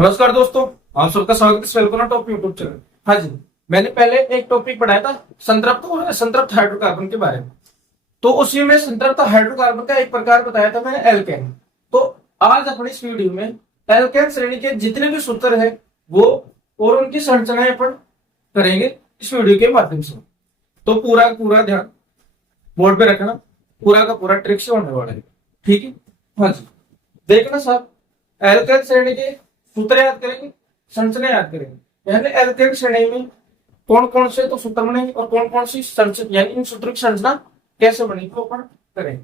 नमस्कार दोस्तों, आप सबका स्वागत है वेलकम टॉप यूट्यूब चैनल। हाँ जी, मैंने पहले एक टॉपिक पढ़ाया था संतृप्त और असंतृप्त हाइड्रोकार्बन के बारे में। तो उसी में संतृप्त हाइड्रोकार्बन का एक प्रकार बताया था मैंने, एल्केन। तो आज अपने इस वीडियो में एल्केन श्रेणी के जितने भी सूत्र है वो और उनकी संरचनाएं अपन करेंगे इस वीडियो के माध्यम से। तो पूरा ध्यान बोर्ड पे रखना, पूरा का पूरा ट्रिक से होने वाला है, ठीक है। हाँ जी, देखना साहब, एल्केन श्रेणी के सूत्र याद करेंगे, संरचना याद करेंगे। यानी एल्केन श्रेणी में कौन कौन से तो सूत्र बनेंगे और कौन कौन सी संरचना, यानी इन सूत्रों की संरचना कैसे बनेगी वो अपन करेंगे।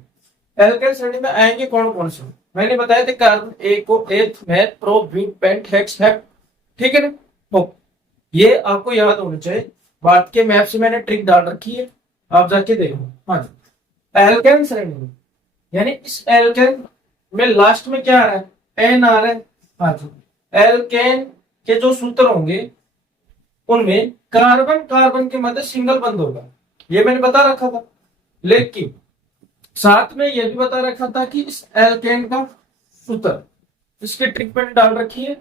एल्केन श्रेणी में आएंगे कौन कौन से, मैंने बताया था कार्बन ए को eth, meth, pro, but, pent, hex, hept, ठीक है ना। तो ये आपको याद होना चाहिए। बात के मैप से मैंने ट्रिक डाल रखी है, आप जाके देखो। हाँ जी, एल्केन श्रेणी में यानी इस एल्केन में लास्ट में क्या आ रहा है, एन आ रहा है। हाँ जी, एल्केन के जो सूत्र होंगे उनमें कार्बन कार्बन के मध्य सिंगल बंध होगा, ये मैंने बता रखा था। लेकिन साथ में यह भी बता रखा था कि इस एल्केन का सूत्र, इसकी ट्रिक मैंने डाल रखी है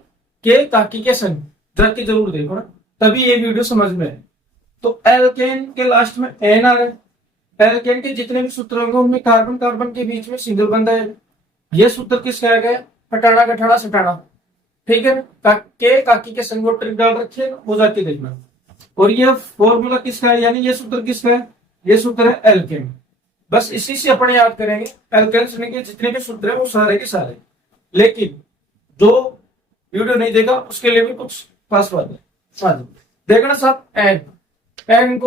के ताकि के संग, जाके जरूर देखो ना, तभी ये वीडियो समझ में है। तो एल्केन के लास्ट में एन आ रहा है। एल्केन के जितने भी सूत्र होंगे उनमें कार्बन कार्बन के बीच में सिंगल बंध है। ये सूत्र किसका आ गया, हटाना गठाना सटाना, ठीक है ना। के काकी के संग ट्रिक डाल रखी है, वो जाके देखना। और ये फॉर्मूला किसका है, यानी ये सूत्र किसका है, ये सूत्र है एल्केन। बस इसी से अपन याद करेंगे एल्केन श्रेणी के जितने भी सूत्र है वो सारे के सारे। लेकिन जो वीडियो नहीं देखा उसके लिए भी कुछ खास बात है। हाँ जी, देखना साहब, एन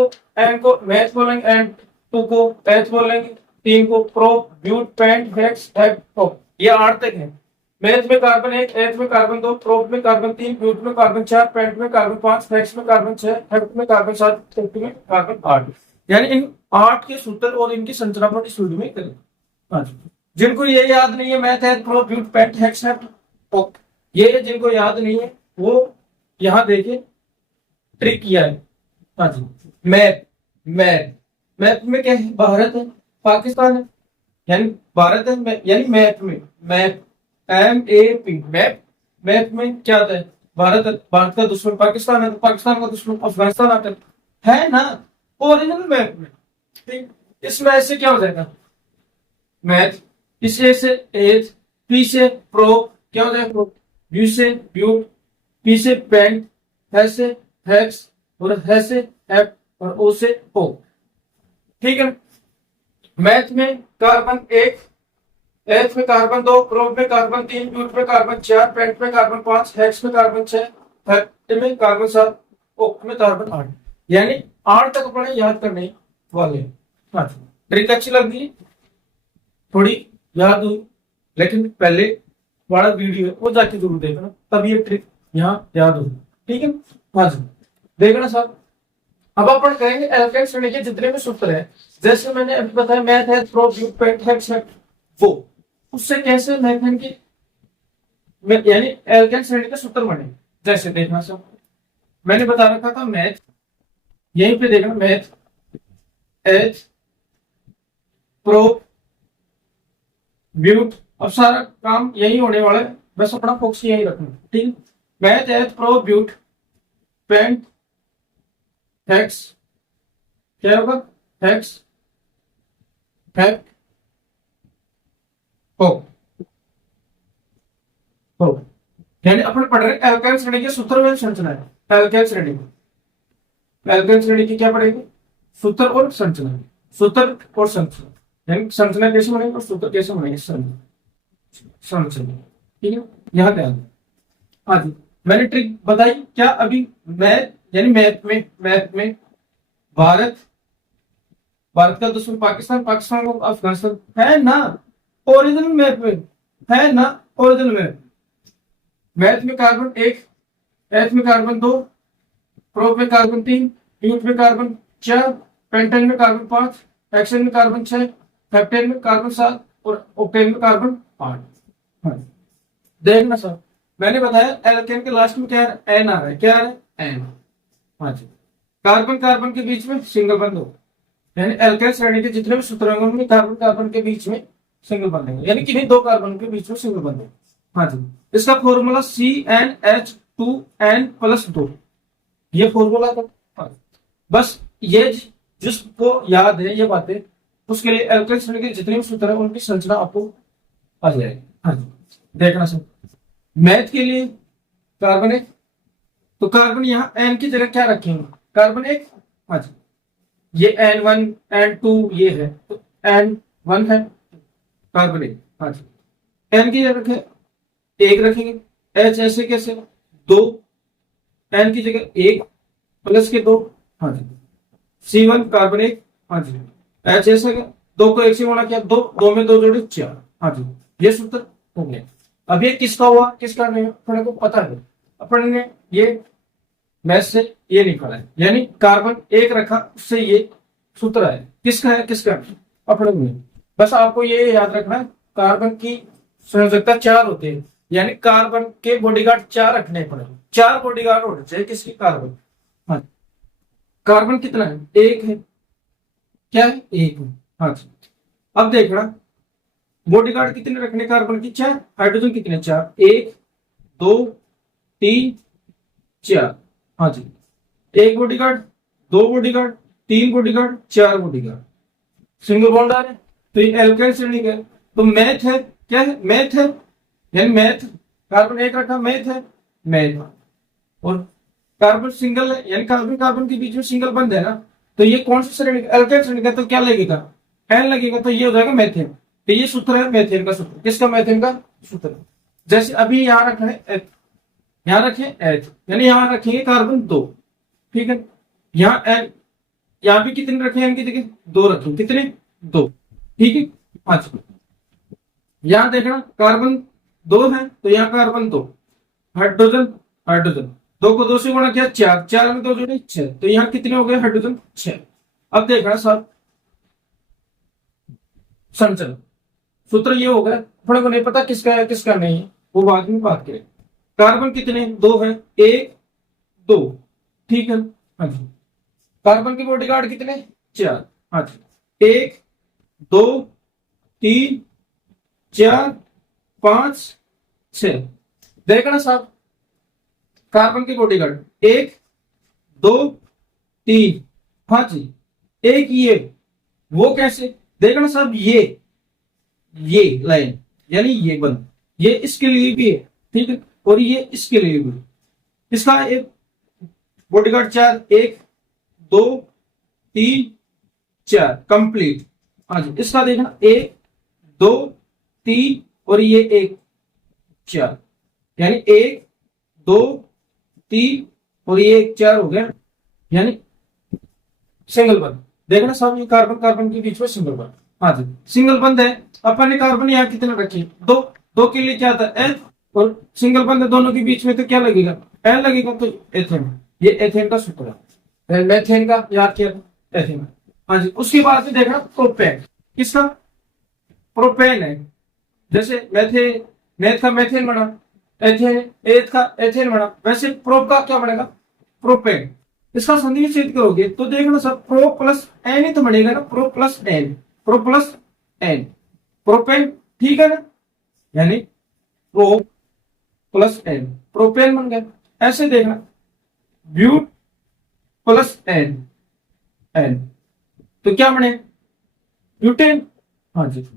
को मैथ बोलेंगे, एन टू को एच बोलेंगे, तीन को pro, but, pent, hex, hept, ये 8 तक है। मैथ में कार्बन 1, एथ में कार्बन 2, प्रोप में कार्बन 3, ब्यूट में कार्बन 4, पेंट में कार्बन 5, हेक्स में कार्बन 6, हेप्ट में कार्बन 7, हेप्ट में कार्बन 8। यानी इन 8 के सूत्र और इनकी संरचना पर इस वीडियो में करें। हाँ जी, जिनको ये याद नहीं है, meth, eth, pro, but, pent, hex, hept, ये जिनको याद नहीं है वो यहाँ देखे ट्रिक किया है। हाँ जी, मैथ मैथ मैथ में क्या है, भारत है, पाकिस्तान है, यानी भारत है, यानी मैथ में मैथ MAP मैप, मैप में क्या आता है, भारत है, भारत का दुश्मन पाकिस्तान है, तो पाकिस्तान का दुश्मन अफगानिस्तान आता है ना, ओरिजिनल मैप में। ठीक, इसमें ऐसे क्या हो जाएगा, मैथ, इसे से एथ, पी से प्रो, क्या हो जाएगा प्रो, यू से ब्यूट, पी से पेंट, है से हेक्स और है से हेप्ट और ओ से ओ, ठीक है। मैथ में कार्बन 1, एच में कार्बन 2, प्रोप में कार्बन 3, ब्यूट में कार्बन 4, पेंट में कार्बन 5, हेक्स में कार्बन 6, हेप्ट में कार्बन 7, ओक में कार्बन 8। यानी 8 तक अपने याद करने वाले। हाँ, ट्रिक अच्छी लग गई, थोड़ी याद हुई, लेकिन पहले बड़ा वीडियो है वो जाके जरूर देखना, तब ये ट्रिक यहाँ याद होगी, ठीक है। हाँ जी, देखना साहब, अब अपन कहेंगे एल्केन श्रेणी के जितने भी सूत्र हैं, जैसे मैंने अभी बताया मैथ है, pro, but, pent, hex, hept, वो उससे कैसे मैथन की यानी एल्केन श्रेणी के सूत्र बने, जैसे देखना सब मैंने बता रखा था। मैथ, यहीं पे देखना, मैथ, एच, प्रो, ब्यूट, अब सारा काम यही होने वाला है, बस अपना फोकस यही रखना, ठीक। Meth, H, pro, but, pent, hex, क्या होगा, हेक्स, हेप्ट, यानी अपन पढ़ रहे हैं एल्केन श्रेणी के सूत्र में संरचना है। एल्केन श्रेणी में, एल्केन श्रेणी की क्या पढ़ेगी, सूत्र और संरचना, सूत्र और संरचना, यानी संरचना कैसे बनेगी और सूत्र कैसे बनेंगे, संरचना, ठीक है। यहाँ ध्यान, हाँ जी, मैंने ट्रिक बताई क्या अभी, मैथ यानी मैथ में भारत, भारत का दुश्मन पाकिस्तान, पाकिस्तान को अफगानिस्तान, है ना ओरिजिनल मैप में, है ना ओरिजिनल मैप। मैथ में कार्बन 1, एथ में कार्बन 2, प्रोप में कार्बन 3, ब्यूट में कार्बन 4, पेंटेन में कार्बन 5, हेक्सेन में कार्बन 6, हेप्टेन में कार्बन 7 और ऑक्टेन में कार्बन 8। हाँ, देखना सर, मैंने बताया एल्केन के लास्ट में क्या एन आ रहा है, क्या आ रहा है एन। हाँ जी, कार्बन कार्बन के बीच में सिंगल बंध हो, यानी एल्केन श्रेणी के जितने भी सूत्र होंगे उनमें कार्बन कार्बन के बीच में सिंगल बंध, यानी किन्हीं 2 कार्बन के बीच में सिंगल बंध। हाँ जी, इसका फॉर्मूला CnH2n+2, ये फॉर्मूला था। हाँ। बस ये जिसको याद है ये बातें, उसके लिए एल्काइल श्रेणी के जितने भी सूत्र है उनकी संरचना आपको आ जाएगी। हाँ जी, देखना सब। मैथ के लिए कार्बन एक, तो कार्बन यहाँ एन की जगह क्या रखेंगे, कार्बन एक। हाँ जी, ये N1 N2 ये है, तो N1 है कार्बन एक। हाँ जी, एन की जगह रखे एक रखेंगे, एच ऐसे कैसे, दो, एन की जगह एक प्लस के दो। हाँ जी, C1 कार्बन एक। हाँ जी, एच ऐसे दो को एक से गुणा किया, दो, दो में दो जोड़े चार। हाँ जी, ये सूत्र हो गया। अब ये किसका हुआ किसका नहीं अपने को पता है, अपन ने ये मैथ से ये निकाला है, यानी कार्बन एक रखा उससे ये सूत्र है, किसका है किसका नहीं अपने को नहीं। बस आपको ये याद रखना है, कार्बन की संयोजकता चार होती है, यानी कार्बन के बॉडीगार्ड चार रखने पड़ेंगे, चार बॉडीगार्ड होने चाहिए किसकी, कार्बन। हाँ, कार्बन कितना है, एक है, क्या है, एक है। हाँ जी, अब देखना बॉडीगार्ड कितने रखने कार्बन की, चार, हाइड्रोजन कितने, चार, एक, दो, तीन, चार। हाँ जी, एक बॉडीगार्ड, दो बॉडीगार्ड, तीन बॉडीगार्ड, चार बॉडीगार्ड, सिंगल बॉन्ड आ रहे, तो ये एल्काइल श्रेणी का है। तो मैथ है, क्या है, मैथ है, यानी मैथ, कार्बन एक रखा मैथ है, मैथ। और कार्बन सिंगल है, यानी कार्बन कार्बन के बीच में सिंगल बंद है ना, तो ये कौन सी श्रेणी, एल्काइल श्रेणी का, तो क्या लगेगा, एन लगेगा, तो ये हो जाएगा मैथेन। तो ये सूत्र है मैथेन का सूत्र, किसका, मैथेन का सूत्र। जैसे अभी यहां रखा है, यहां रखे एच, यानी यहां रखेंगे कार्बन दो, ठीक है, यहाँ एन, यहाँ भी कितने रखे एन की जगह, दो रखेंगे, कितने, दो, ठीक है। अच्छा, यहां देखना कार्बन दो है, तो यहाँ कार्बन दो, हाइड्रोजन, हाइड्रोजन दो को दो से गुणा किया, चार, चार में दो जोड़े छह, तो यहाँ कितने हो गए हाइड्रोजन, छह। अब देखना सब संचलन सूत्र ये हो गया, अपने को नहीं पता किसका है किसका नहीं है, वो बाद में बात करें। कार्बन कितने, दो है, एक, दो, ठीक है। हाँ जी, कार्बन के बॉडीगार्ड कितने, चार। हाँ जी, एक, दो, तीन, चार, पांच, छह। देखना साहब, कार्बन के बॉडीगार्ड एक, दो, तीन। हाँ जी, एक ये, वो कैसे, देखना साहब, ये लाइन, यानी ये बंद, ये इसके लिए भी है, ठीक है, और ये इसके लिए भी। इसका एक बॉडीगार्ड चार, एक, दो, तीन, चार, कंप्लीट। हाँ जी, इसका देखना एक, दो, तीन, और ये एक, चार, यानी एक, दो, तीन, और ये एक, चार हो गया, यानी सिंगल बंद। देखना साहब, ये कार्बन कार्बन के बीच में सिंगल बंद। हाँ जी, सिंगल बंद है, अपन ने कार्बन यहाँ कितने रखे, दो, दो के लिए क्या था, एन, और सिंगल बंद है दोनों के बीच में, तो क्या लगेगा, एन लगेगा, तो एथेन, ये एथेन का सूत्र है, मैथेन का याद किया था, एथेन। हाँ जी, उसके बाद में देखना प्रोपेन, किसका, प्रोपेन है, जैसे मैथेन, मैथ का मैथेन बना, एथेन, एथ का एथेन बना, वैसे प्रोप का क्या बनेगा, प्रोपेन। इसका संधि विच्छेद करोगे तो देखना सब प्रो प्लस एन ही तो बनेगा ना, pro plus N, pro plus N, propane, ठीक है ना, यानी प्रो प्लस एन, प्रोपेन बन गया। ऐसे देखना, ब्यूट प्लस एन, एन, तो क्या बने, ब्यूटेन। हाँ जी,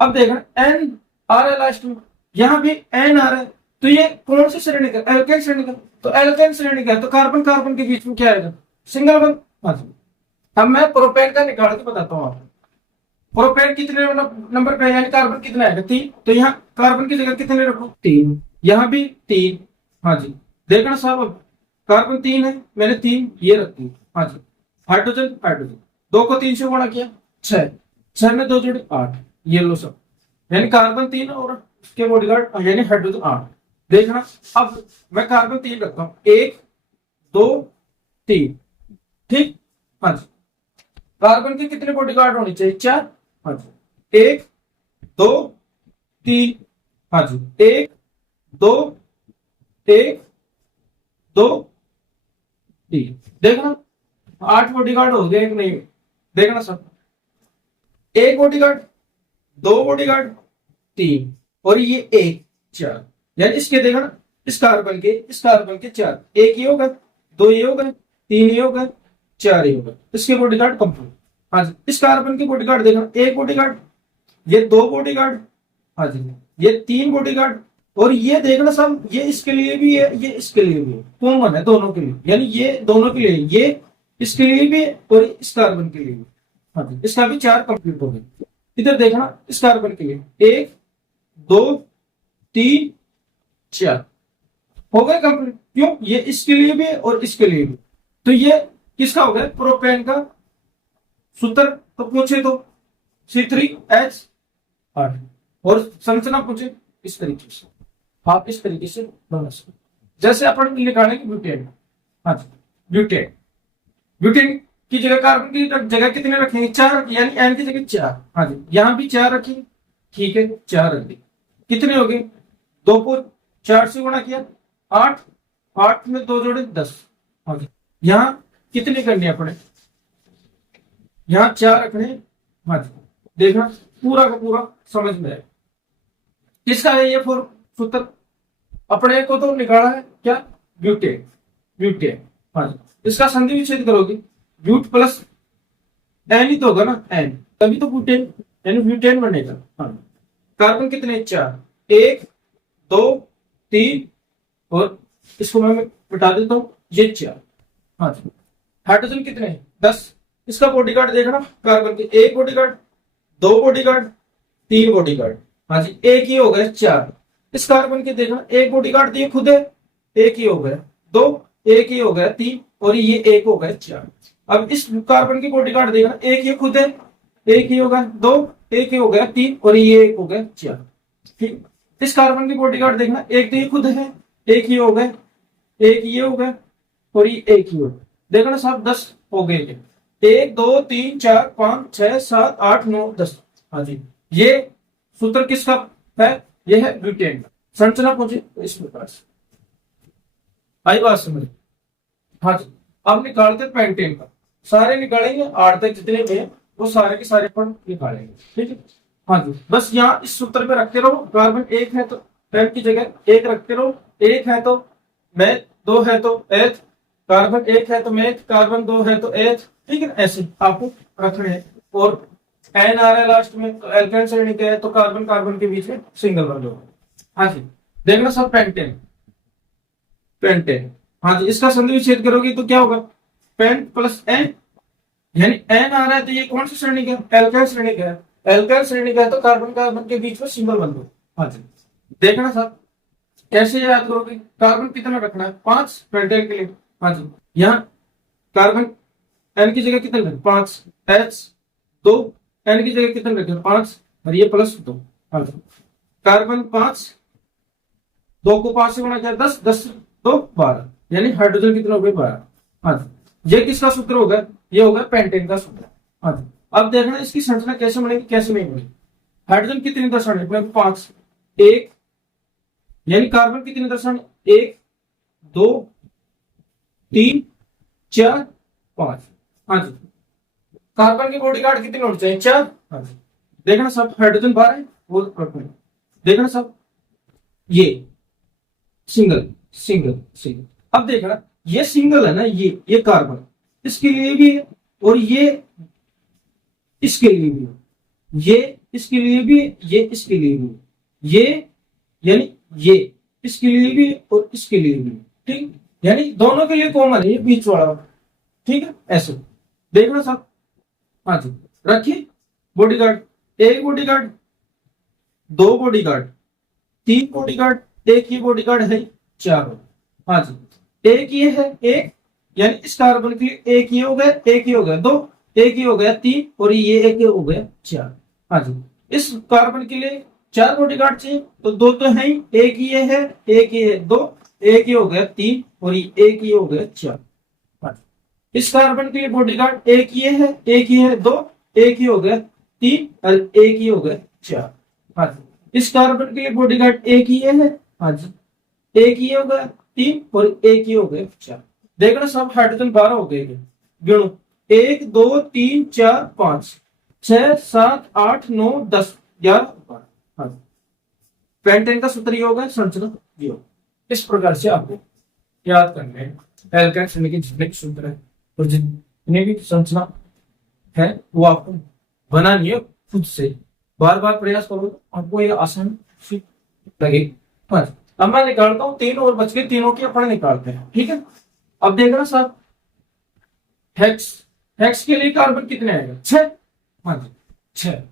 अब देखना एन आ रहा है लास्ट में, यहां भी एन आ रहा है, तो ये कौन सी श्रेणी का, एल्केन श्रेणी का, तो एल्केन श्रेणी का, तो कार्बन कार्बन के बीच में क्या आएगा, सिंगल बंद। हाँ जी, अब मैं प्रोपेन का निकाल के बताता हूँ आपको, प्रोपेन कितने नंबर पे है, यानी कार्बन कितना है, तीन, तो यहाँ कार्बन की जगह कितने रखो, तीन, यहाँ भी तीन। हाँ जी, देखना साहब, अब कार्बन तीन है, मैंने तीन ये रख दी। हाँ जी, हाइड्रोजन, हाइड्रोजन दो को तीन से गुणा किया, छह, छह में दो जोड़े आठ, ये लो सब, यानी कार्बन तीन और उसके बॉडीगार्ड यानी हाइड्रोजन आठ। देखना, अब मैं कार्बन तीन रखता हूं, एक, दो, तीन, ठीक। हाँ जी, कार्बन के कितने बॉडीगार्ड होने चाहिए, चार। हाँ जी, एक, दो, तीन। हाँ जी, एक, दो, एक, दो, तीन। देखना, आठ बॉडीगार्ड हो गए, एक नहीं, देखना सब, एक बॉडीगार्ड, दो बॉडीगार्ड, तीन, और ये एक, चार, यानी इसके देखो ना, इस कार्बन के 4, एक ये होगा, दो ये होगा, तीन ये होगा, चार ये होगा, इसके बॉडीगार्ड कंप्लीट। हाँ जी, इस कार्बन की बॉडीगार्ड देखना, एक बॉडीगार्ड, ये दो बॉडीगार्ड, हाँ जी, ये तीन बॉडीगार्ड, और ये देखना सब, ये इसके लिए भी है, ये इसके लिए भी है, कॉमन है दोनों के लिए, यानी ये दोनों के लिए, ये इसके लिए भी है और इस कार्बन के लिए भी। हाँ जी, इसका भी 4 कंप्लीट हो गए। इधर देखना, इस कार्बन के लिए 1 2 3 4 हो गए कंप्लीट। क्यों? ये इसके लिए भी है और इसके लिए भी। तो ये किसका हो गया? प्रोपेन का सूत्र तो पूछे तो C3H8, और संरचना पूछे इस तरीके से, आप इस तरीके से बना सकते, जैसे अपन निकालेंगे ब्यूटेन। हाँ जी, ब्यूटेन, ब्यूटेन की जगह कार्बन की जगह कितने रखेंगे? 4, यानी एन की जगह 4। हाँ जी, यहां भी 4 रखेंगे, ठीक है, 4 रख दी। कितने हो गए? 2 को 4 से गुणा किया 8, 8 में 2 जोड़े 10। हाँ जी, यहां कितने करने अपने? यहां 4 रखने। हाँ जी, देखना पूरा का पूरा समझ में आए। किसका है ये फॉर सूत्र? अपने को तो निकाला है क्या? Butane, butane. हाँ जी, इसका संधि विच्छेद करोगे, ब्यूट प्लस एन ही तो होगा ना, एन, तभी तो ब्यूटेन, यानी ब्यूटेन बनेगा। हाँ, कार्बन कितने? 4, 1 2 3, और इसको मैं मिटा देता हूं, ये 4। हाँ जी, हाइड्रोजन कितने? 10। इसका बॉडीगार्ड देखना, कार्बन के 1 बॉडीगार्ड, 2 बॉडीगार्ड, 3 बॉडीगार्ड। हाँ जी, एक ही हो गए 4। इस कार्बन के देखना, 1 बॉडीगार्ड दिए खुद है, एक ही हो गया 2, एक ही हो गया 3, और ये एक हो गया 4। अब इस कार्बन की बॉडीगार्ड देखना, एक ही खुद है, एक ही हो गया 2, एक ही हो गया 3, और ये एक हो गया 4। ठीक, इस कार्बन की बॉडीगार्ड देखना, एक तो ये खुद है, एक ही हो गए, एक ये हो गया, और ये एक ही हो गया। देखना साहब 10 हो गए, 1 2 3 4 5 6 7 8 9 10। हाँ जी, ये सूत्र किसका है? ये है ब्यूटेन का। संरचना पूछे इस प्रकार से, आई बात समझ? हाँ जी, अब निकालते पेंटेन का, सारे निकालेंगे, 8 तक जितने भी हैं वो सारे के सारे पर निकालेंगे। ठीक है, हाँ जी, बस यहाँ इस सूत्र पे रखते रहो, कार्बन 1 है तो पेन की जगह 1 रखते रहो, 1 है तो मैथ, 2 है तो एथ, कार्बन 1 है तो मैथ, कार्बन 2 है तो एथ। ठीक है, ऐसे आपको रखने हैं। और एन आ रहा है लास्ट में तो एल्केन श्रेणी का है, तो कार्बन कार्बन के बीच में सिंगल बंद होगा। हाँ जी, देखना सब पेंटेन, पेंटेन। हाँ जी, इसका संधि विच्छेद करोगे तो क्या होगा? पेंट प्लस एन, यानी एन आ रहा है तो ये कौन सी श्रेणी का है? एल्काइल श्रेणी का है। एल्काइल श्रेणी का है तो कार्बन कार्बन के बीच में सिंगल बंद होगा। हाँ जी, देखना साहब कैसे याद करोगे? कार्बन कितना रखना है? 5 पेंटेन के लिए। हाँ जी, यहाँ कार्बन एन की जगह कितने रखें? 5, एच 2, एन की जगह कितने रखें? 5, और ये प्लस 2। हाँ जी, कार्बन 5, 2 को 5 से गुणा किया 10, 10 2 12, यानी हाइड्रोजन कितना हो गया? 12। हाँ जी, ये किसका सूत्र होगा? ये होगा पेंटेन का सूत्र। हाँ जी, अब देखना इसकी संरचना कैसे बनेगी, कैसे नहीं बनेगी। हाइड्रोजन कितनी दर्शानी अपने? 5, 1, यानी कार्बन कितनी दर्शानी? 1 2 3 4 5। हाँ जी, कार्बन की बॉडीगार्ड कितनी होनी चाहिए? 4। हाँ जी, देखना सब हाइड्रोजन 12 है, वो देखना सब ये सिंगल सिंगल सिंगल। अब देखना ये सिंगल है ना, ये कार्बन इसके लिए भी है, और ये इसके लिए भी है, ये इसके लिए भी है, ये इसके लिए भी है, ये यानी ये इसके लिए भी है और इसके लिए भी है। ठीक, यानी दोनों के लिए कॉमन है ये बीच वाला। ठीक है, ऐसे देखना सब। हाँ जी, रखिए बॉडीगार्ड, 1 बॉडीगार्ड, 2 बॉडीगार्ड, 3 बॉडीगार्ड, एक ही बॉडीगार्ड है 4। हाँ जी, एक ये है 1, यानी इस कार्बन के लिए एक ही हो गया, एक ही हो गया 2, एक ही हो गया 3, और ये एक हो गया 4। हाँ जी, इस कार्बन के लिए 4 बॉडीगार्ड चाहिए, तो 2 तो है ही, एक ही है, एक ही है 2, एक ही हो गया 3, और ये एक ही हो गया 4। हाँ जी, इस कार्बन के लिए बॉडीगार्ड एक ही है, एक ही है 2, एक ही हो गया 3, और एक ही हो गया 4। हाँ जी, इस कार्बन के लिए बॉडीगार्ड एक ही है। हाँ जी, एक ही हो गया 3, और एक ही हो गया 4। देखना सब हाइड्रोजन 12 हो गए, गिनो 1 2 3 4 5 6 7 8 9 10 11 12। हाँ, पेंटेन का सूत्र ये होगा, संरचना ये होगा। इस प्रकार से आपको याद करना है एल्काइल श्रेणी के जितने भी सूत्र है और जितने भी संरचना है वो आपको बनानी है खुद से। बार बार प्रयास करो तो आपको ये आसान लगेगी। बस अब मैं निकालता हूं, 3 और बच गए, तीनों की अपन निकालते हैं। ठीक है, अब देखना साहब, हेक्स हेक्स के लिए कार्बन कितने आएगा? 6। हाँ जी 6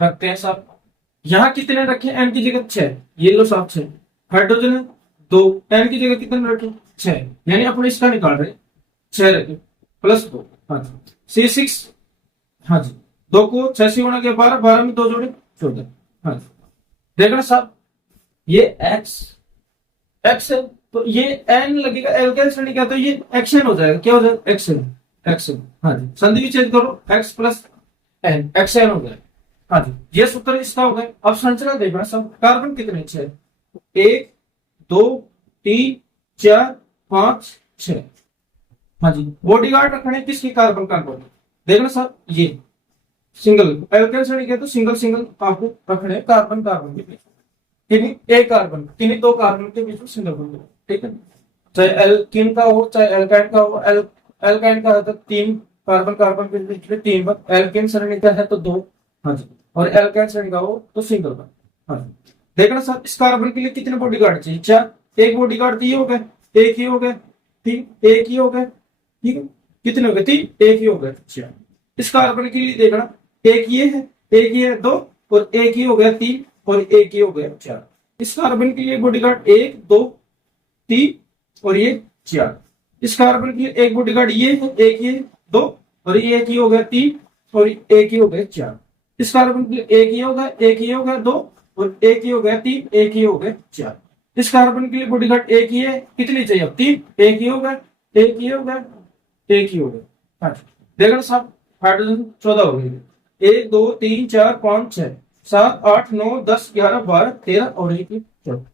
रखते हैं साहब। यहाँ कितने रखे? n की जगह 6, ये लो साहब 6। हाइड्रोजन है 2, n की जगह कितने रखे? 6, यानी अपन इसका निकाल रहे 6 रखे प्लस 2। हाँ जी C6, हाँ जी 2 को 6 से गुणा किया 12, 12 में 2 जोड़े 14। हाँ जी देखना साहब, ये x है तो ये n लगेगा एल्काइल श्रेणी का, तो ये xn हो जाएगा। क्या हो जाएगा? xn। हाँ जी संधि भी चेंज करो, x प्लस n xn हो जाएगा। हाँ जी ये सूत्र इसका हो गया। अब संरचना देखना सब, कार्बन कितने? 6, 1 2 3 4 5 6। हाँ जी बॉडीगार्ड रखने किसकी? Carbon carbon. देखना साहब, ये सिंगल एल्काइल श्रेणी के तो सिंगल आपको रखने कार्बन कार्बन के बीच, किन्हीं एक कार्बन किन्हीं 2 कार्बन के बीच में सिंगल बॉन्ड। ठीक है, चाहे एल्कीन का हो चाहे एल्काइन का हो। एल्काइन का है तो 3 कार्बन कार्बन के बीच में 3 बार, एल्कीन श्रेणी का है तो 2। हाँ जी और एल्काइन श्रेणी का हो तो सिंगल बार। हाँ जी देखना साहब, इस कार्बन के लिए कितने बॉडीगार्ड चाहिए? 4। एक बॉडीगार्ड तो ये हो गए, एक ही हो गए, ठीक एक ही हो गए। ठीक है, कितने हो गए? 3, एक ही हो गए 4। इस कार्बन के लिए देखना, एक ये है, एक ये है 2, और एक ही हो गया 3, और एक ही हो गया 4। इस कार्बन के लिए बॉडीगार्ड 1 2 3 और ये 4। इस कार्बन के लिए एक बॉडीगार्ड ये है, एक ये 2, और ये एक ही हो गया 3, और एक ही हो गया 4। इस कार्बन के लिए एक ही होगा, एक ही हो गया 2, और एक ही हो गया 3, एक ही हो गया 4। इस कार्बन के लिए बॉडीगार्ड एक ही है, कितनी चाहिए अब? 3, एक ही हो गया, एक ही हो गया, एक ही हो गया। देखना साहब, हाइड्रोजन 14 हो गए, 1 2 3 4 5 6 7 8 9 10 11 12 13 और 1 14।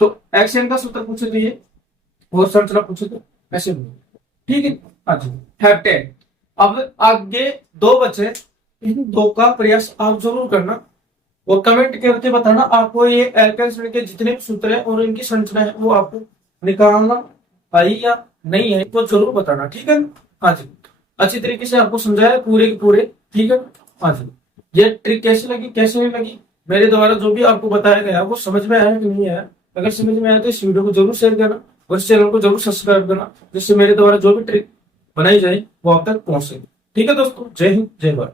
तो एक्शन का सूत्र पूछे तो ये, और संरचना पूछे तो ऐसे होगा। ठीक है, अच्छा हेप्टेन। अब आगे 2 बचे, इन 2 का प्रयास आप जरूर करना और कमेंट करके बताना आपको ये एल्काइल श्रेणी के जितने भी सूत्र है और इनकी संरचना है वो आपको निकालना आई या नहीं है, तो जरूर बताना। ठीक है, हाँ जी अच्छी तरीके से आपको समझाया पूरे के पूरे। ठीक है, हाँ जी ये ट्रिक कैसे लगी कैसे नहीं लगी, मेरे द्वारा जो भी आपको बताया गया वो समझ में आया कि नहीं आया? अगर समझ में आया तो इस वीडियो को जरूर शेयर करना और इस चैनल को जरूर सब्सक्राइब करना, जिससे मेरे द्वारा जो भी ट्रिक बनाई जाए वो आप तक पहुंच सके। ठीक है दोस्तों, जय हिंद जय भारत।